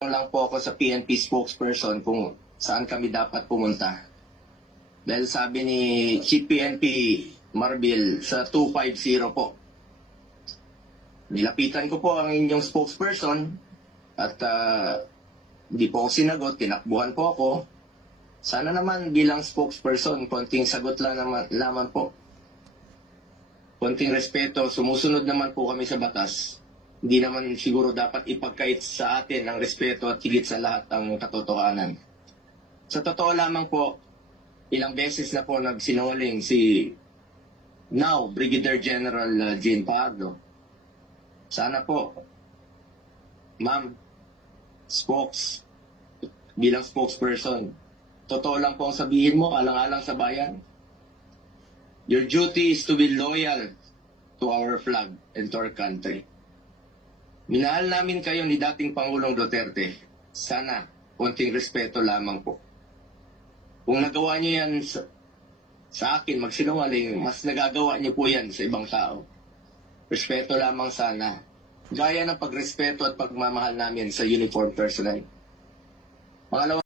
lang po ako sa PNP spokesperson kung saan kami dapat pumunta. Dahil sabi ni Chief PNP Marbil sa 250 po. Nilapitan ko po ang inyong spokesperson at hindi po ako sinagot, tinakbuhan po ako. Sana naman bilang spokesperson, konting sagot lang naman po. Konting respeto, sumusunod naman po kami sa batas. Hindi naman siguro dapat ipagkait sa atin ang respeto at higit sa lahat ang katotohanan. Sa totoo lamang po, ilang beses na po nagsinungaling si now Brigadier General Jane Pardo. Sana po, ma'am, bilang spokesperson, totoo lang po ang sabihin mo, alang-alang sa bayan. Your duty is to be loyal to our flag and to our country. Minahal namin kayo ni dating Pangulong Duterte. Sana, konting respeto lamang po. Kung nagawa niyo yan sa akin, magsinungaling, mas nagagawa niyo po yan sa ibang tao. Respeto lamang sana. Gaya ng pagrespeto at pagmamahal namin sa uniform personnel. Pangalawa,